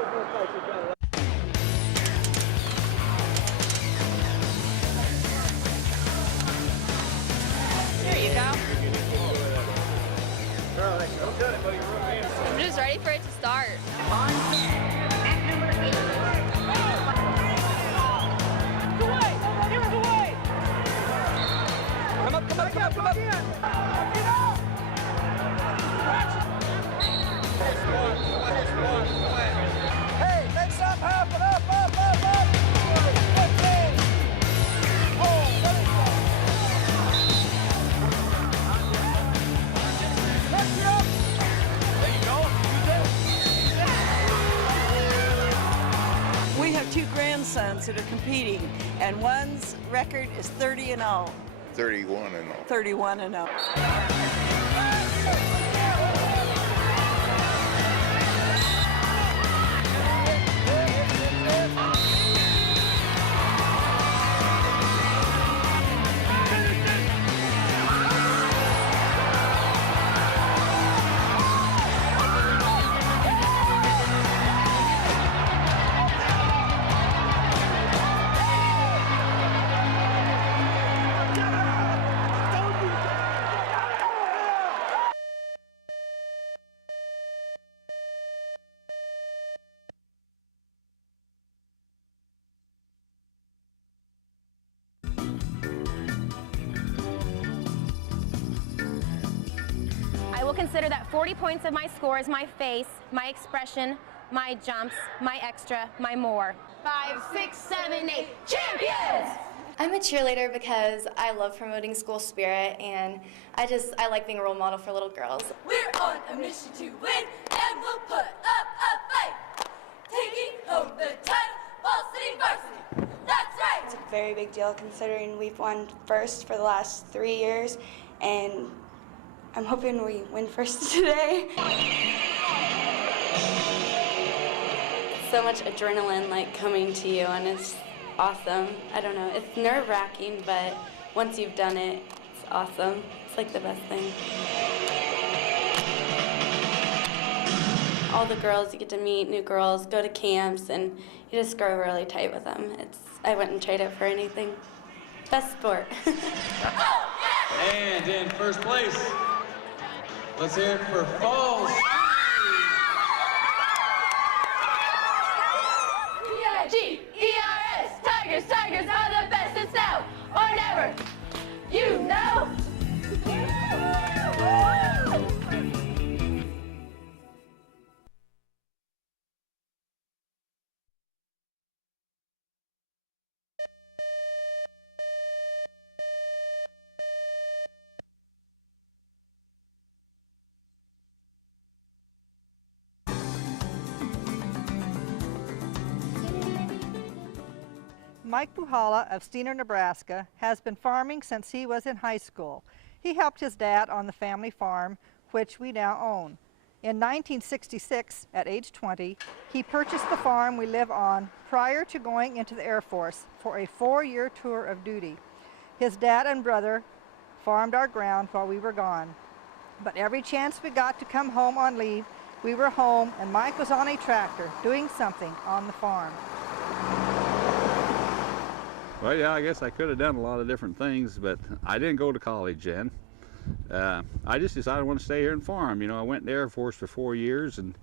There you go. I'm just ready for it to start. Come up, come up, come up, come up. Hey, make some happen. Up, up, up, up. We have two grandsons that are competing, and one's record is 30-0. 31-0. 31-0. I will consider that 40 points of my score is my face, my expression, my jumps, my extra, my more. 5, 6, 7, 8, champions! I'm a cheerleader because I love promoting school spirit, and I like being a role model for little girls. We're on a mission to win, and we'll put up a fight. Taking home the title, Ball City Varsity. That's right! It's a very big deal considering we've won first for the last 3 years, and I'm hoping we win first today. So much adrenaline like coming to you, and it's awesome. I don't know, it's nerve-wracking, but once you've done it, it's awesome. It's like the best thing. All the girls, you get to meet new girls, go to camps, and you just grow really tight with them. I wouldn't trade it for anything. Best sport. And in first place, let's hear it for Falls. T-I-G-E-R-S, Tigers, Tigers are the best, it's now or never, you know. Mike Puhala of Steiner, Nebraska, has been farming since he was in high school. He helped his dad on the family farm, which we now own. In 1966, at age 20, he purchased the farm we live on prior to going into the Air Force for a 4-year tour of duty. His dad and brother farmed our ground while we were gone. But every chance we got to come home on leave, we were home and Mike was on a tractor doing something on the farm. Well, yeah, I guess I could have done a lot of different things, but I didn't go to college then. I just decided I want to stay here and farm. You know, I went in the Air Force for 4 years, and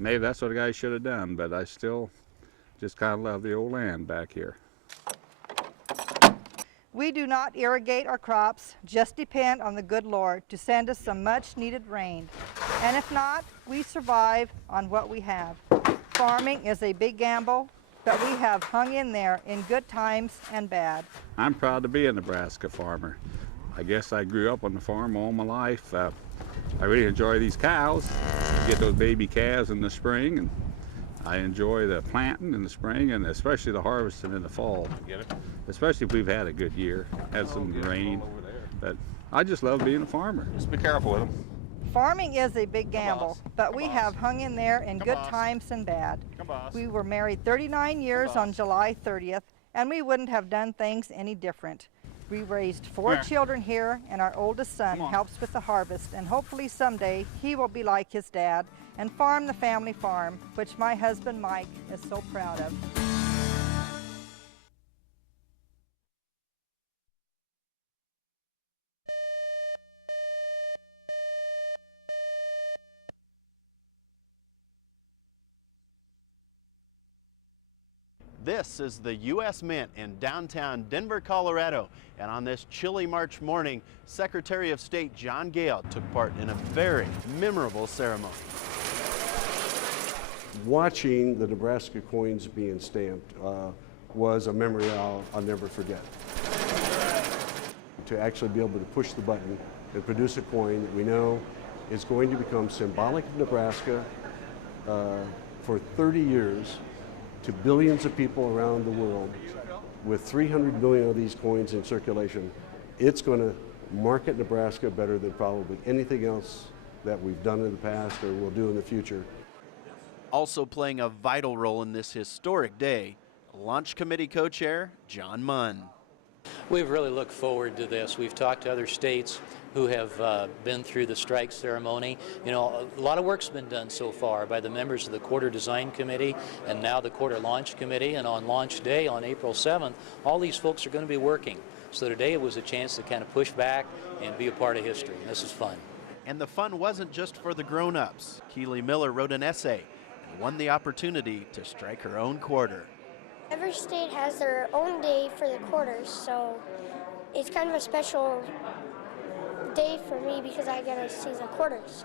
maybe that's what a guy should have done, but I still just kind of love the old land back here. We do not irrigate our crops, just depend on the good Lord to send us some much needed rain. And if not, we survive on what we have. Farming is a big gamble, but we have hung in there in good times and bad. I'm proud to be a Nebraska farmer. I guess I grew up on the farm all my life. I really enjoy these cows. You get those baby calves in the spring, and I enjoy the planting in the spring and especially the harvesting in the fall. Especially if we've had a good year, had some rain. But I just love being a farmer. Just be careful with them. Farming is a big gamble, but we have hung in there in good times and bad. We were married 39 years on July 30th, and we wouldn't have done things any different. We raised 4 children here, and our oldest son helps with the harvest, and hopefully someday he will be like his dad and farm the family farm, which my husband Mike is so proud of. This is the U.S. Mint in downtown Denver, Colorado. And on this chilly March morning, Secretary of State John Gale took part in a very memorable ceremony. Watching the Nebraska coins being stamped was a memory I'll never forget. To actually be able to push the button and produce a coin that we know is going to become symbolic of Nebraska for 30 years to billions of people around the world, with 300 million of these coins in circulation, it's going to market Nebraska better than probably anything else that we've done in the past or will do in the future. Also playing a vital role in this historic day, Launch Committee co-chair John Munn. We've really looked forward to this. We've talked to other states who have been through the strike ceremony. You know, a lot of work's been done so far by the members of the Quarter Design Committee and now the Quarter Launch Committee, and on launch day on April 7th, all these folks are going to be working. So today it was a chance to kind of push back and be a part of history. This is fun. And the fun wasn't just for the grown-ups. Keely Miller wrote an essay and won the opportunity to strike her own quarter. Every state has their own day for the quarters, so it's kind of a special day for me because I get to see the quarters.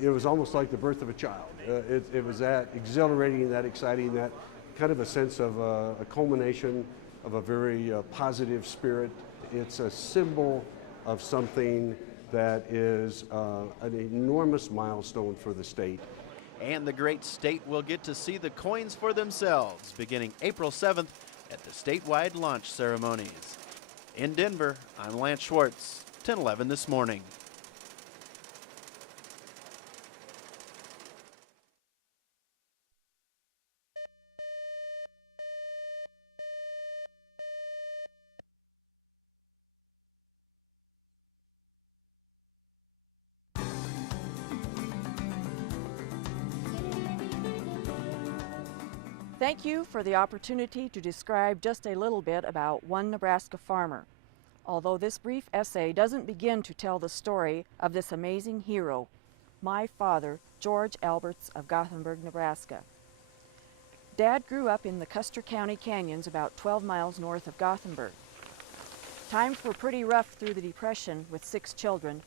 It was almost like the birth of a child. It was that exhilarating, that exciting, that kind of a sense of a culmination of a very positive spirit. It's a symbol of something that is an enormous milestone for the state. And the great state will get to see the coins for themselves beginning April 7th at the statewide launch ceremonies. In Denver, I'm Lance Schwartz, 1011 This Morning. Thank you for the opportunity to describe just a little bit about one Nebraska farmer. Although this brief essay doesn't begin to tell the story of this amazing hero, my father, George Alberts of Gothenburg, Nebraska. Dad grew up in the Custer County canyons about 12 miles north of Gothenburg. Times were pretty rough through the Depression with 6 children,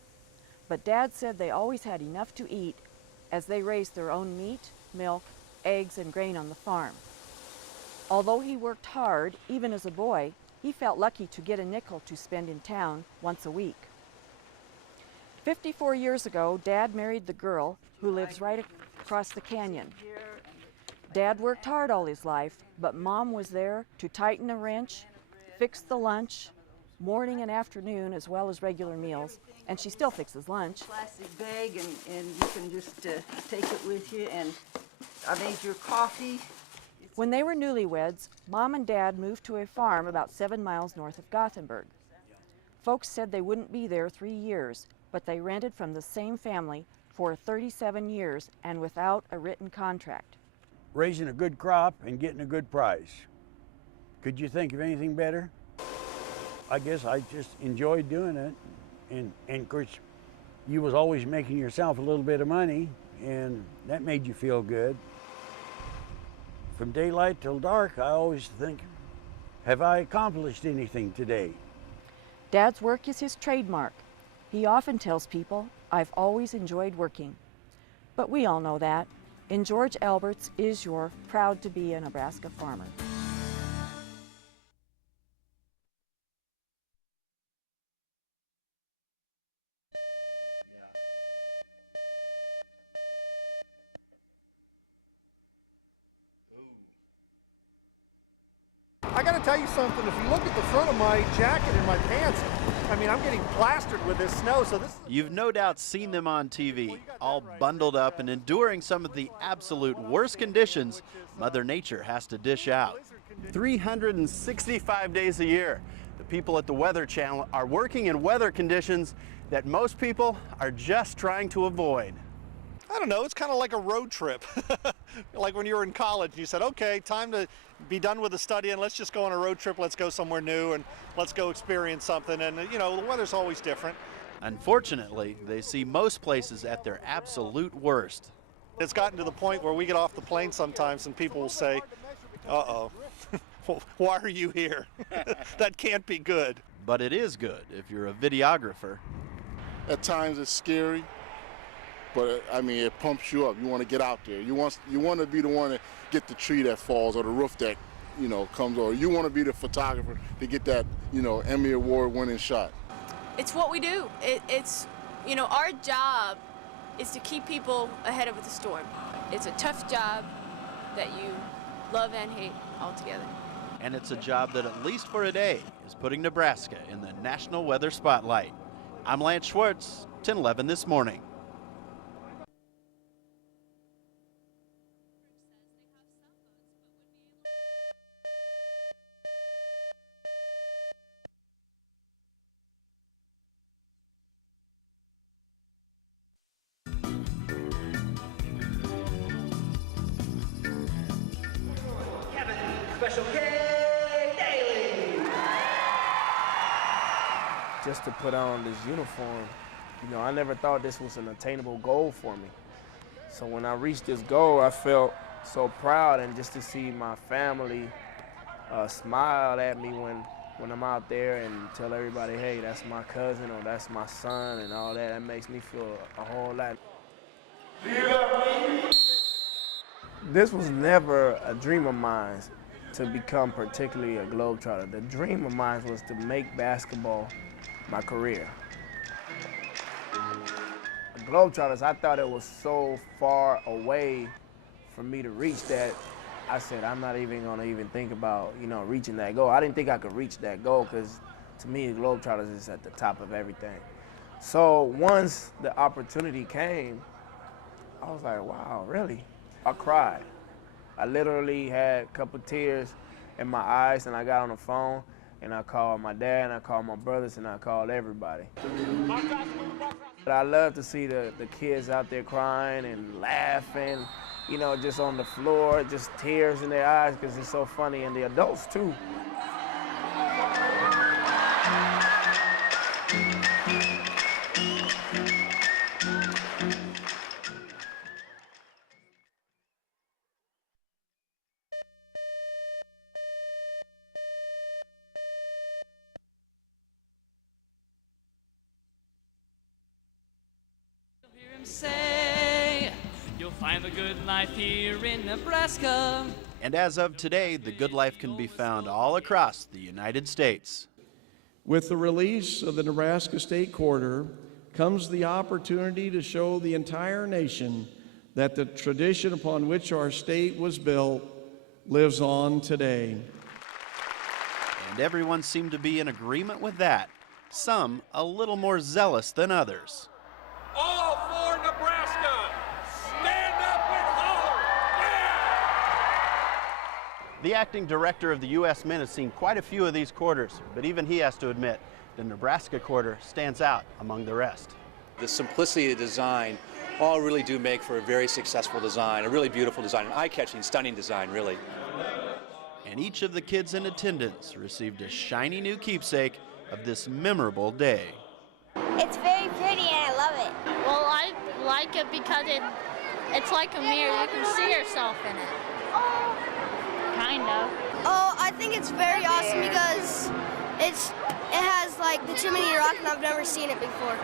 but Dad said they always had enough to eat as they raised their own meat, milk, eggs, and grain on the farm. Although he worked hard, even as a boy, he felt lucky to get a nickel to spend in town once a week. 54 years ago, Dad married the girl who lives right across the canyon. Dad worked hard all his life, but Mom was there to tighten a wrench, fix the lunch, morning and afternoon, as well as regular meals, and she still fixes lunch. Plastic bag, and you can just take it with you, and I made your coffee. When they were newlyweds, Mom and Dad moved to a farm about 7 miles north of Gothenburg. Folks said they wouldn't be there 3 years, but they rented from the same family for 37 years and without a written contract. Raising a good crop and getting a good price. Could you think of anything better? I guess I just enjoyed doing it. And of course, you was always making yourself a little bit of money, and that made you feel good. From daylight till dark, I always think, have I accomplished anything today? Dad's work is his trademark. He often tells people, I've always enjoyed working. But we all know that, and George Alberts is your proud to be a Nebraska farmer. I gotta tell you something, if you look at the front of my jacket and my pants, I mean, I'm getting plastered with this snow, so this... You've no doubt seen them on TV, all bundled up and enduring some of the absolute worst conditions Mother Nature has to dish out. 365 days a year, the people at the Weather Channel are working in weather conditions that most people are just trying to avoid. I don't know, it's kind of like a road trip. Like when you were in college, you said, okay, time to be done with the study and let's just go on a road trip, let's go somewhere new and let's go experience something. And you know, the weather's always different. Unfortunately, they see most places at their absolute worst. It's gotten to the point where we get off the plane sometimes and people will say, uh-oh, why are you here? That can't be good. But it is good if you're a videographer. At times it's scary, but I mean, it pumps you up. You want to get out there. You want to be the one to get the tree that falls or the roof that, you know, comes over. You want to be the photographer to get that, you know, Emmy Award winning shot. It's what we do. It's, you know, our job is to keep people ahead of the storm. It's a tough job that you love and hate altogether. And it's a job that, at least for a day, is putting Nebraska in the national weather spotlight. I'm Lance Schwartz, 1011 This Morning. Special K Daily. Just to put on this uniform, you know, I never thought this was an attainable goal for me. So when I reached this goal, I felt so proud, and just to see my family smile at me when I'm out there and tell everybody, hey, that's my cousin or that's my son and all that, that makes me feel a whole lot. This was never a dream of mine to become particularly a Globetrotter. The dream of mine was to make basketball my career. The Globetrotters, I thought it was so far away for me to reach that I said, I'm not even gonna think about, you know, reaching that goal. I didn't think I could reach that goal because to me, the Globetrotters is at the top of everything. So once the opportunity came, I was like, wow, really? I cried. I literally had a couple tears in my eyes, and I got on the phone and I called my dad and I called my brothers and I called everybody. But I love to see the kids out there crying and laughing, you know, just on the floor, just tears in their eyes because it's so funny, and the adults too. Say, you'll find the good life here in Nebraska. And as of today, the good life can be found all across the United States. With the release of the Nebraska State Quarter comes the opportunity to show the entire nation that the tradition upon which our state was built lives on today. And everyone seemed to be in agreement with that, some a little more zealous than others. All for Nebraska! Stand up and holler! Yeah! The acting director of the U.S. Men has seen quite a few of these quarters, but even he has to admit the Nebraska quarter stands out among the rest. The simplicity of design all really do make for a very successful design, a really beautiful design, an eye-catching, stunning design, really. And each of the kids in attendance received a shiny new keepsake of this memorable day. It's very pretty and I love it. Well, I like it because it's like a mirror. You can see yourself in it. Kind of. Oh, I think it's very awesome because it has like the Chimney Rock and I've never seen it before.